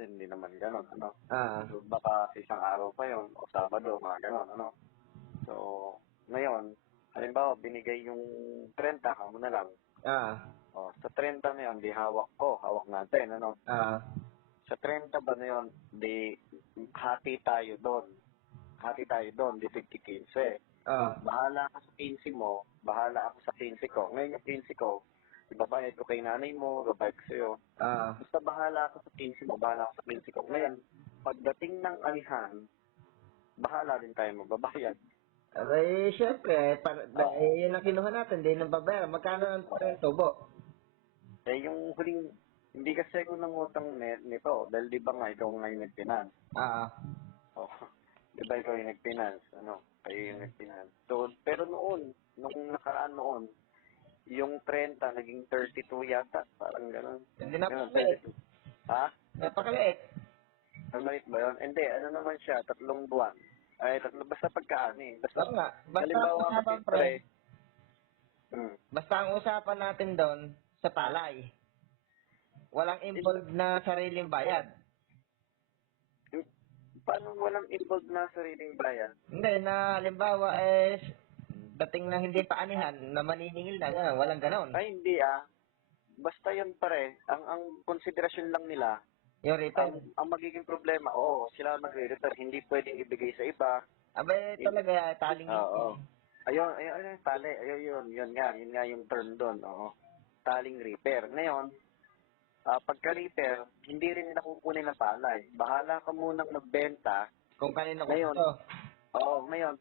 din, hindi naman gano'n, ano. Ah. So, baka isang araw pa yun, o Sabado, mga gano'n, ano. So, ngayon, halimbawa, binigay yung 30, kamo na lang. Ah. O, sa 30 na yun, di hawak natin, ano. Ah. Sa 30 ba na yun, di hati tayo doon. Hati tayo doon, di 50-15. Ah. Bahala ka sa 15 mo, bahala ako sa 15 ko. Ngayon yung 15 ko, ibabayad ko kay nanay mo, ibabayad ko sa'yo. Ah. Basta bahala ako sa 15 mo, bahala ako sa 15 ko. Ngayon, pagdating ng anihan, bahala din tayo magbabayad. Abay, syempre, yun ang kinuha natin, di nang babayaran. Magkano ang tubo? Eh, yung huling, hindi kasi ako nangutang nito, dahil di ba nga ikaw nga yung nag-finance. Ah. Oh, di ba ikaw yung nag-finance, ano, kayo yung nag-finance. So, pero noon, nung nakaraan noon, yung 30, naging 32 yata, parang gano'n. Hindi Gano'n, napakaliit. 32. Ha? Napakaliit. Ang maliit ba yun? Hindi, ano naman siya, 3 buwan. Ay, basta pagkaani. Basta, Oo nga. Basta ang halimbawa kasi, usapan, pre, pre, hmm, basta ang usapan natin doon, sa palay. Walang involved na sariling bayad. paano walang involved na sariling bayan? Hindi, na halimbawa, dating na hindi pa anihan, na maniningil na, gano'n, walang ganon. Ay, hindi ah. Basta yun pare, ang konsiderasyon lang nila, Yung return. ang magiging problema, oo, sila magre-return, hindi pwedeng ibigay sa iba. Abay, talaga, taling Oo. ito. Ayun, tali, yun nga yung term doon, oo. Taling repair. Ngayon, pagka-repair, hindi rin nila kukunin ng palay. Bahala ka munang magbenta. Kung kanino Ngayon, gusto. ngayon,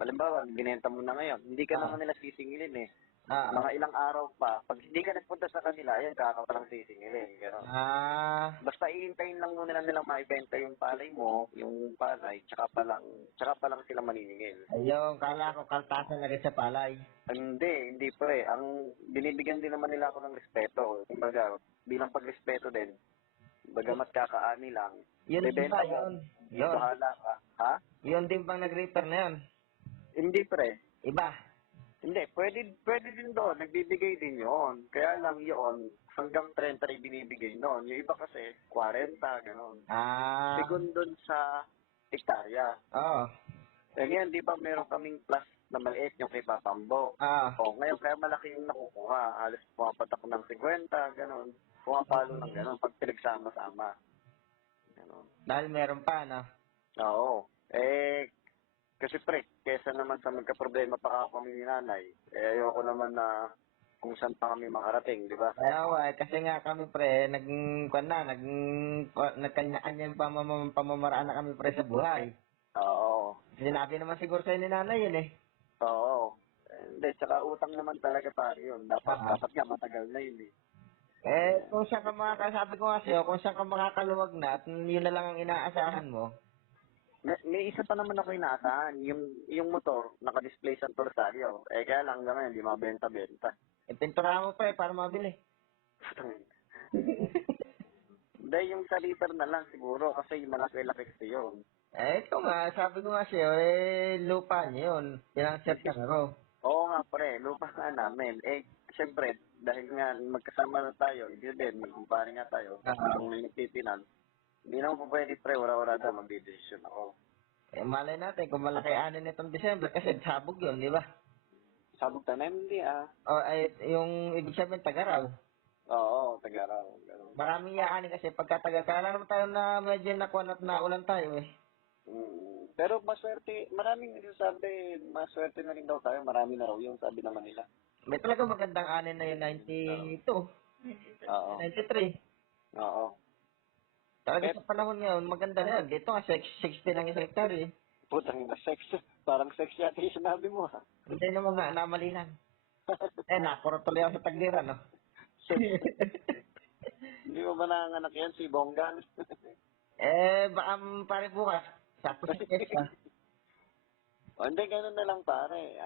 halimbawa, binenta mo na ngayon, hindi ka Ah. naman nila sisingilin eh. Ah. Mga ilang araw pa, pag hindi ka nagpunta sa kanila, ayan, kakapalang sisingilin. Gano'n. Ah. Basta iintayin lang muna nilang maibenta yung palay mo, yung palay, tsaka pa lang sila maniningil. Ayun, kala ko kaltasan na rin sa palay. Hindi pre. Ang binibigyan din naman nila ako ng respeto. Kumbaga, bilang pagrespeto din, bagamat kakaani lang, Yun din ba, bebenta mo, yun? Yun. bahala ka. Ha? Yun din bang nag-return na yun? Hindi pre. Iba. Hindi, pwede din doon, nagbibigay din yon. Kaya lang yon hanggang 30 rin binibigay noon. Yung iba kasi, 40, gano'n. Ah. Sigun doon sa hektarya. Oo. Eh ngayon, di ba meron kaming plus na maliit yung kay Papambo. Ah. O, ngayon kaya malaki yung nakukuha. Halos pumapatak ng 50, gano'n. Pumapalo ng gano'n pag pinagsama-sama. Gano'n. Dahil meron pa, no? Oo. Kasi pre, kesa naman sa magka-problema pa kami ni nanay, ayoko naman na kung saan pa kami makarating, di ba? Kaya kasi nga kami pre, nagkanya-kanya yung pamamaraan na kami pre sa buhay. Oo. Sinabi naman siguro sa'yo ni nanay yun eh. Oo. Hindi, tsaka utang naman talaga tayo yun. Ah. Dapat nga matagal na yun eh. Kung saan ka sabi ko nga sa'yo, kung saan ka makakaluwag na at yun na lang ang inaasahan mo. May isa pa naman ako inaasahan, yung motor, naka-display sa Torsario. Kaya lang hanggang ngayon, hindi mabenta-benta. Pinturahan mo pa para mabili. Hindi, yung sa liter na lang siguro, kasi yung malaki-laki kasi yun. Ito nga, sabi ko nga sa'yo, lupa niyo yun. Pinansyat ka na ko. Oo nga pre, lupa nga namin. Siyempre, dahil nga magkasama na tayo, hindi din, magkumpare nga tayo, kung may nagtitinan, hindi naman po pwede pre, wala-wala daw, magdidesisyon ako. Malay natin kung malaki anin nitong December kasi sabog yun, di ba? Sabog tanim, hindi ah. Yung ibig sabihin, tagaraw. Oo, Tagaraw. Ganun. Maraming yaanin kasi pagka taga, kaya naman tayo na medyo nakuha at naulan tayo eh. Pero maswerte, maraming nagsasabi, maswerte na rin daw tayo, marami na raw yung sabi naman nila. May talaga magandang anin na yung 92, Oo. 93. Oo. Talaga Eh, sa panahon ngayon, maganda na yan. Dito nga, 60 lang yung hectare eh. putang ina, sex. Parang sex yata yung sinabi mo ha. Hindi naman nga, namali lang. Nakurot tuloy ako sa tagliran, no? Hindi mo ba nanganak yan si Bonggan? Baka pare bukas. Sakto sa pesta. Hindi, ganun na lang pare.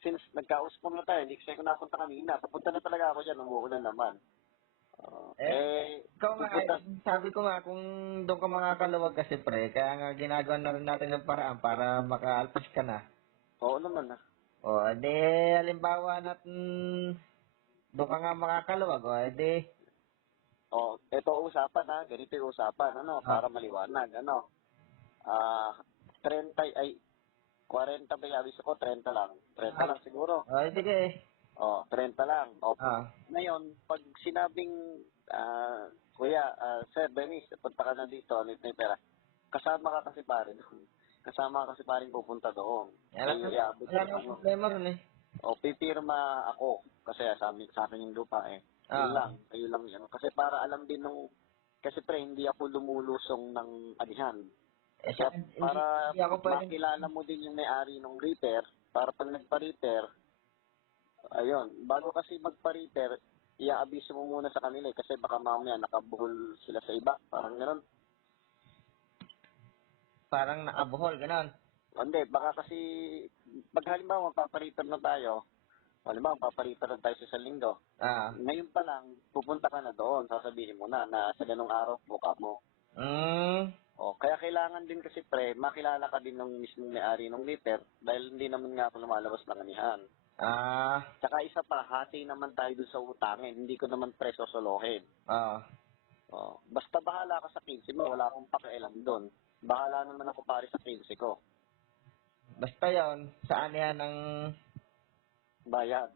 Since nagka-uspong na tayo, hindi kasi ako napunta kanina. Papunta na talaga ako dyan, umuulan naman. Ikaw nga, Pupunta. sabi ko nga, kung doon ka makakaluwag kasi pre, kaya nga ginagawa na rin natin ng paraan para makaalpas ka na. Oo naman ah. Halimbawa natin, doon ka nga makakaluwag, ito usapan ha, ganito yung usapan, ano, para maliwanag, ano. 30, ay, 40 ba yung aviso ko? 30 lang. 30 lang siguro. Sige. 30 lang. Ah. Ngayon, pag sinabing, Kuya, Sir Dennis, punta ka na dito, ulit na yung pera. Kasama ka kasi pare doon. Kasama ka kasi paring pupunta doon. Kayo iabot Wala nang problema ron eh. pipirma ako. Kasi sa akin yung lupa eh. Yun lang. Kayo lang yan. Kasi para alam din nung, kasi pre, hindi ako lumulusong ng anihan. Kaya para hindi ako pwedeng... makilala mo din yung may-ari ng repair, para pag nagpa-repair, ayun, bago kasi magpa-repair, i-abiso mo muna sa kanila kasi baka mamaya nakabuhol sila sa iba. Parang gano'n. Parang nakabuhol, gano'n. Hindi, baka kasi, pag halimbawa magpapa-repair na tayo, halimbawa magpapa-repair na tayo sa isang linggo, ngayon pa lang, pupunta ka na doon, sasabihin mo na sa ganung araw, buka mo. Kaya kailangan din kasi pre, makilala ka din ng mismong may-ari ng repair dahil hindi naman nga ako lumalabas ng anihan. Tsaka isa pa, hati naman tayo dun sa utangin. Hindi ko naman pre sosolohin. Basta bahala ka sa 15 mo, wala akong pakialam doon. Bahala naman ako pare sa 15 ko. Basta yon sa anihan ng bayad.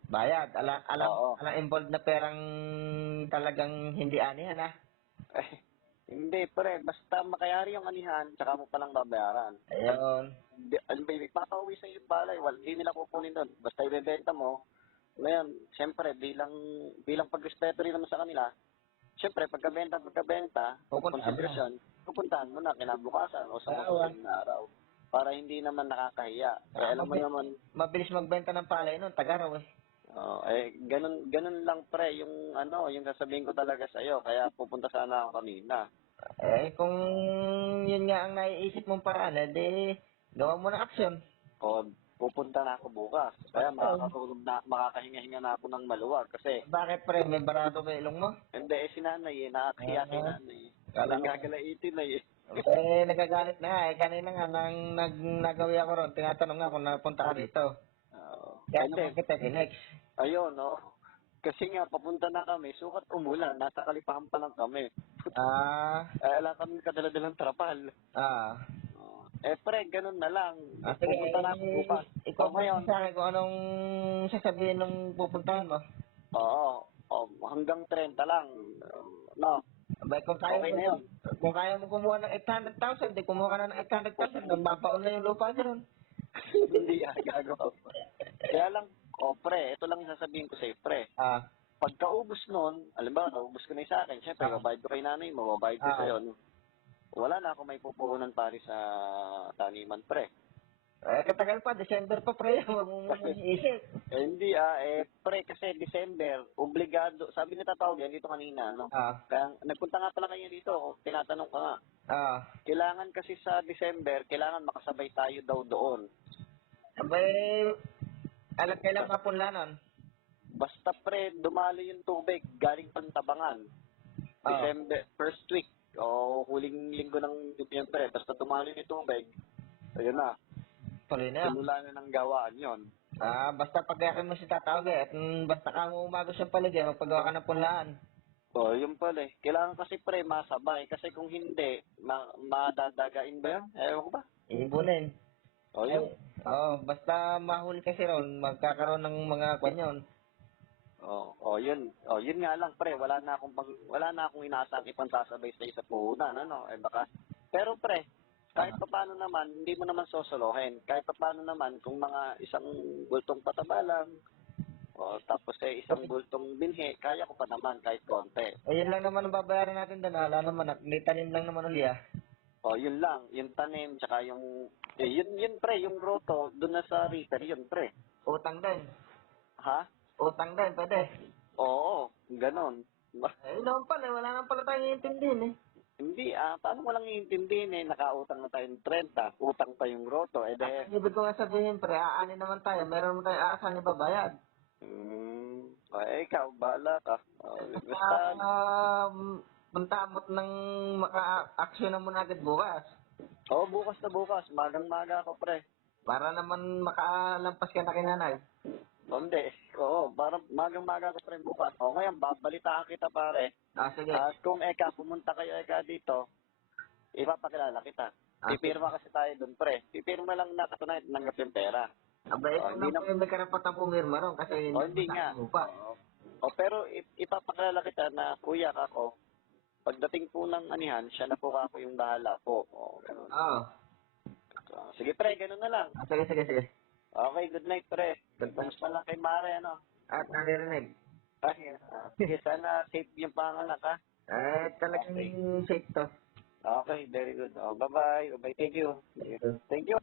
Alang involved na perang talagang hindi anihan Hindi, pre. Basta makayari yung anihan, tsaka mo palang babayaran. Ayun. Papauwi sa yung balay, hindi nila kukunin doon. Basta ibebenta mo. Ngayon, siyempre, bilang pagrespeto rin naman sa kanila, siyempre, pagkabenta, konsiderasyon, pupuntahan mo na kinabukasan o sa mga na araw. Para hindi naman nakakahiya. Alam mo naman, mabilis magbenta ng palay noon, Tagaraw eh. ganun lang pre, yung sasabihin ko talaga sa iyo, kaya pupunta sana ako kanina. Kung yun nga ang naiisip mong paraan, di gawa mo ng aksyon. Pupunta na ako bukas. Kaya makakahinga-hinga na ako ng maluwag kasi... Bakit pre, may barado ka ilong mo? Hindi, si nanay nakakhiya si nanay nagagalaitin na nagagalit na nga kanina nga nagawi ako ron, tinatanong nga kung napunta ka dito. Kaya naman kita next. Ayun, kasi nga, papunta na kami, sukat umulan, nasa Kalipahan pa lang kami. Alam kami kadala-dalang trapal. Pre, ganun na lang. Pupunta na ako bukas. Ikaw ngayon sa akin kung anong sasabihin ng pupuntahan mo. Hanggang 30 lang. Kung kaya mo kumuha ng 800,000, di kumuha ka na ng 800,000, mapauna yung lupa dyan. Hindi gagawa. Kaya lang, pre, ito lang yung sasabihin ko sa'yo, pre. Pagkaubos nun, alam ba, naubos ko na sa akin, syempre, babayad ko kay nanay mo, babayad ko sa'yo. Wala na ako may pupuhunan pare sa taniman, pre. Katagal pa, December pa, pre. Huwag mo isip. Hindi, pre, kasi December, obligado, sabi ni tatawag yan dito kanina, Kaya, nagpunta nga pala kayo dito, tinatanong ka nga. Kailangan kasi sa December, kailangan makasabay tayo daw doon. Alam kailan mapunla nun? Basta pre, dumalo yung tubig, galing Pantabangan. December, first week, huling linggo ng December, basta dumalo yung tubig, ayun na. Simula na ng gawaan yon. Basta pag-akin mo si tatawag at basta ka mo umagos yung paligid, magpagawa ka ng punlaan. Yun pala eh. Kailangan kasi pre, masabay. Kasi kung hindi, madadagain ba yan? Ewan ko ba? Iibunin. Yun. Basta mahuli kasi ron, magkakaroon ng mga kwanyon. Yun. Yun nga lang pre, wala na akong inaasang ipansasabay sa isa puhunan, baka. Pero pre, kahit pa paano naman, hindi mo naman sosolohin. Kahit pa paano naman, kung mga isang bultong pataba lang, tapos isang bultong binhi, kaya ko pa naman kahit konti. Yun lang naman ang babayaran natin doon. Wala naman, may tanim lang naman ulit yun lang. Yung tanim, tsaka yung... yun pre, yung grotto, doon na sa reaper, yun pre. Utang din. Ha? Utang din, pwede. Oo, ganon. Naman pala, wala naman pala tayong iintindihin eh. Hindi, paano mo lang iintindihin nakautang na tayong 30, utang pa yung grotto, Ibig ko nga sabihin, pre, aanin naman tayo, meron naman tayong aasan na babayad. Ikaw, bahala ka. Basta... puntamot ng maka-aksyon na muna agad bukas. Bukas na bukas, magang-maga ako, pre. Para naman makalampas ka na kinanay. Hindi. Oo, parang magang-maga ko pa rin bukas. O ngayon, babalitaan kita pare. Sige. At kung pumunta kayo dito, ipapakilala kita. Sige. Pipirma kasi tayo doon, pre. Pipirma lang na katunayan, tanggap yung pera. Aba, ikaw Hindi lang po yung may karapatang pumirma ron kasi hindi nga. mo pa. Pero ipapakilala kita na kuya ako. Pagdating po ng anihan, siya na po ako yung bahala po. Ganun. Oo. Sige, pre, ganun na lang. Sige. Okay, good night, pre. Kamusta lang kay Mare, ano? At naririnig. Sige, sana safe yung panganak, ha? Talagang safe to. Okay, very good. Bye-bye. Bye-bye. Thank you. Thank you.